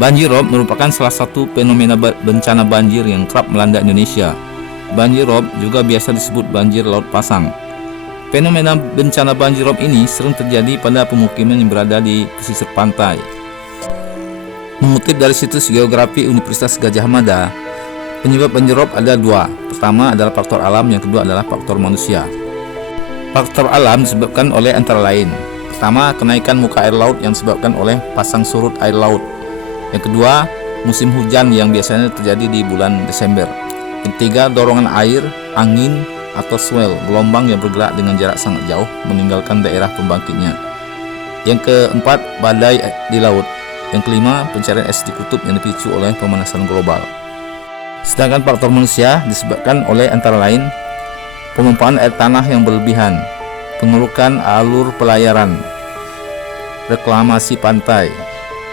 Banjir rob merupakan salah satu fenomena bencana banjir yang kerap melanda Indonesia. Banjir rob juga biasa disebut banjir laut pasang. Fenomena bencana banjir rob ini sering terjadi pada pemukiman yang berada di pesisir pantai. Mengutip dari situs geografi Universitas Gadjah Mada, penyebab banjir rob ada dua. Pertama adalah faktor alam, yang kedua adalah faktor manusia. Faktor alam disebabkan oleh antara lain: pertama, kenaikan muka air laut yang disebabkan oleh pasang surut air laut. Yang kedua, musim hujan yang biasanya terjadi di bulan Desember. Yang ketiga, dorongan air, angin, atau swell, gelombang yang bergerak dengan jarak sangat jauh meninggalkan daerah pembangkitnya. Yang keempat, badai di laut. Yang kelima, pencarian es di kutub yang dipicu oleh pemanasan global. Sedangkan faktor manusia disebabkan oleh antara lain penumpaan air tanah yang berlebihan, pengerukan alur pelayaran, reklamasi pantai.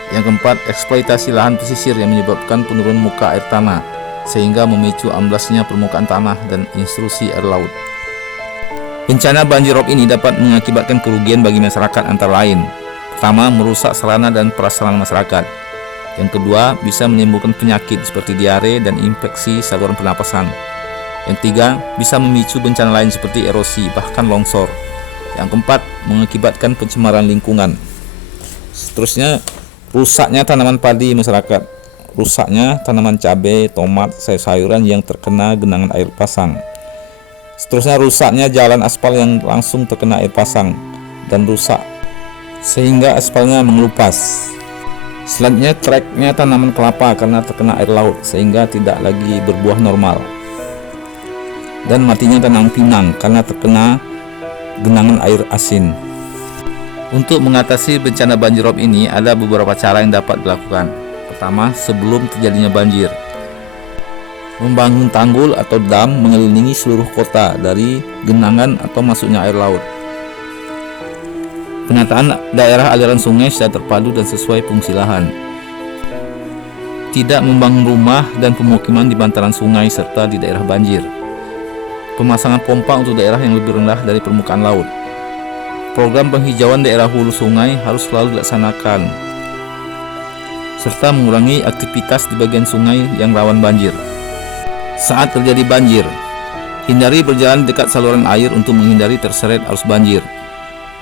Yang keempat, eksploitasi lahan pesisir yang menyebabkan penurunan muka air tanah sehingga memicu amblasnya permukaan tanah dan intrusi air laut. Bencana banjir rob ini dapat mengakibatkan kerugian bagi masyarakat antara lain: pertama, merusak sarana dan prasarana masyarakat. Yang kedua, bisa menimbulkan penyakit seperti diare dan infeksi saluran pernapasan. Yang ketiga, bisa memicu bencana lain seperti erosi bahkan longsor. Yang keempat, mengakibatkan pencemaran lingkungan. Seterusnya, rusaknya tanaman padi masyarakat, rusaknya tanaman cabai, tomat, sayur-sayuran yang terkena genangan air pasang. Seterusnya, rusaknya jalan aspal yang langsung terkena air pasang dan rusak sehingga aspalnya mengelupas. Selanjutnya, treknya tanaman kelapa karena terkena air laut sehingga tidak lagi berbuah normal. Dan matinya tanaman pinang karena terkena genangan air asin. Untuk mengatasi bencana banjir rob ini ada beberapa cara yang dapat dilakukan. Pertama, sebelum terjadinya banjir, membangun tanggul atau dam mengelilingi seluruh kota dari genangan atau masuknya air laut. Penataan daerah aliran sungai secara terpadu dan sesuai fungsi lahan. Tidak membangun rumah dan pemukiman di bantaran sungai serta di daerah banjir. Pemasangan pompa untuk daerah yang lebih rendah dari permukaan laut. Program penghijauan daerah hulu sungai harus selalu dilaksanakan, serta mengurangi aktivitas di bagian sungai yang rawan banjir. Saat terjadi banjir, hindari berjalan dekat saluran air untuk menghindari terseret arus banjir.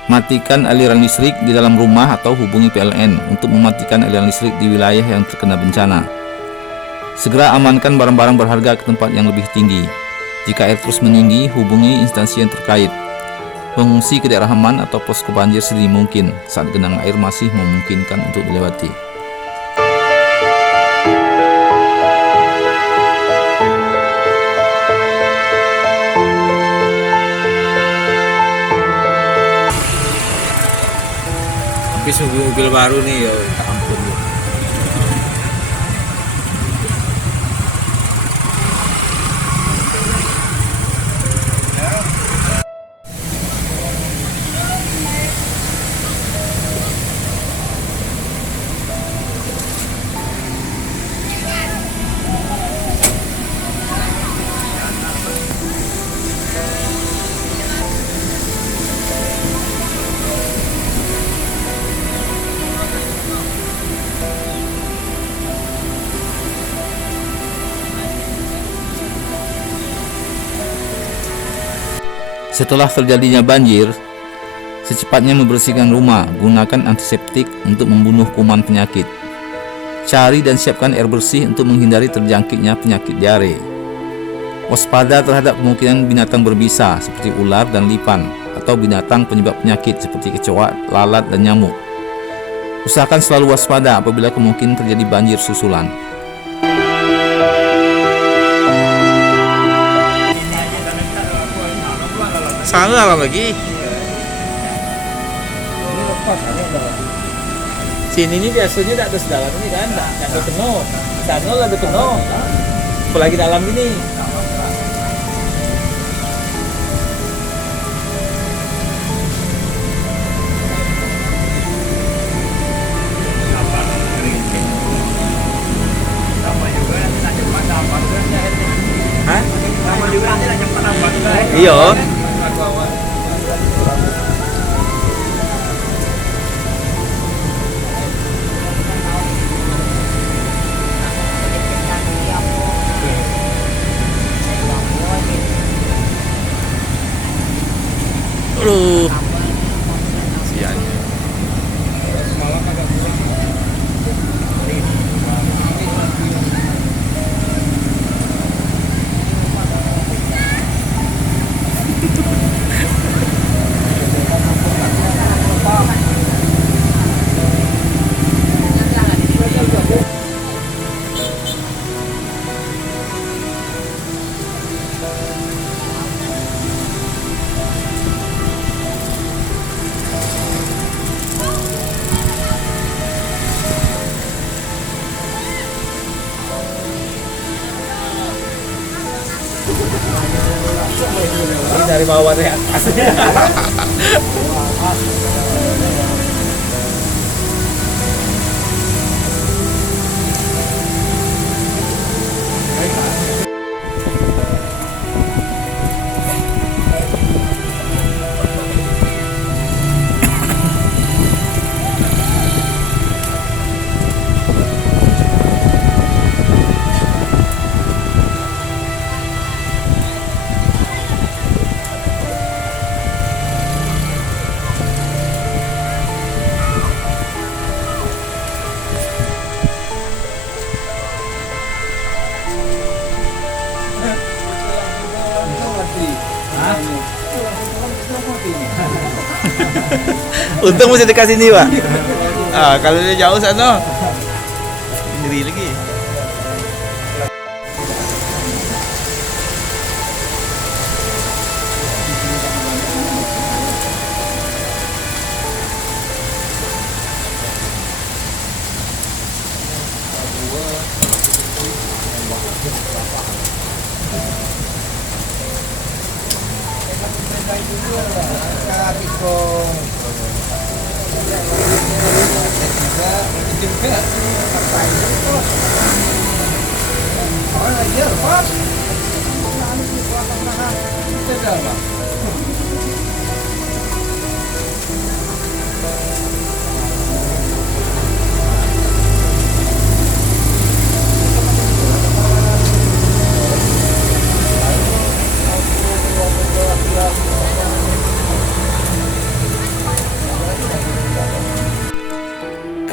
Matikan aliran listrik di dalam rumah atau hubungi PLN untuk mematikan aliran listrik di wilayah yang terkena bencana. Segera amankan barang-barang berharga ke tempat yang lebih tinggi. Jika air terus meninggi, hubungi instansi yang terkait. Mengungsi ke daerah aman atau posko banjir sedini mungkin saat genangan air masih memungkinkan untuk dilewati. Habis mobil baru nih, ya ampun. Setelah terjadinya banjir, secepatnya membersihkan rumah, gunakan antiseptik untuk membunuh kuman penyakit. Cari dan siapkan air bersih untuk menghindari terjangkitnya penyakit diare. Waspada terhadap kemungkinan binatang berbisa seperti ular dan lipan, atau binatang penyebab penyakit seperti kecoa, lalat, dan nyamuk. Usahakan selalu waspada apabila kemungkinan terjadi banjir susulan. Sana dalam lagi. Sini ini biasanya tidak ada sedalam ini kan, tidak ada penuh. Sana lah ada penuh. Apalagi dalam ini. Hah? Iya. dari bawah dari atas. Untung mesti dikasih nih, Pak. Kalau dia jauh sana, ngeri lagi.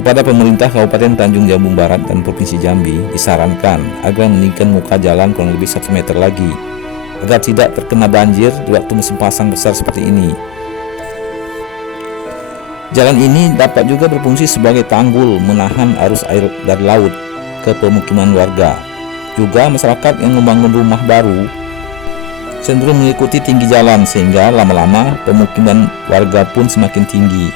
Kepada pemerintah Kabupaten Tanjung Jabung Barat dan Provinsi Jambi disarankan agar meninggikan muka jalan kurang lebih 1 meter lagi agar tidak terkena banjir di waktu musim pasang besar seperti ini. Jalan ini dapat juga berfungsi sebagai tanggul menahan arus air dari laut ke pemukiman warga. Juga masyarakat yang membangun rumah baru cenderung mengikuti tinggi jalan sehingga lama-lama pemukiman warga pun semakin tinggi.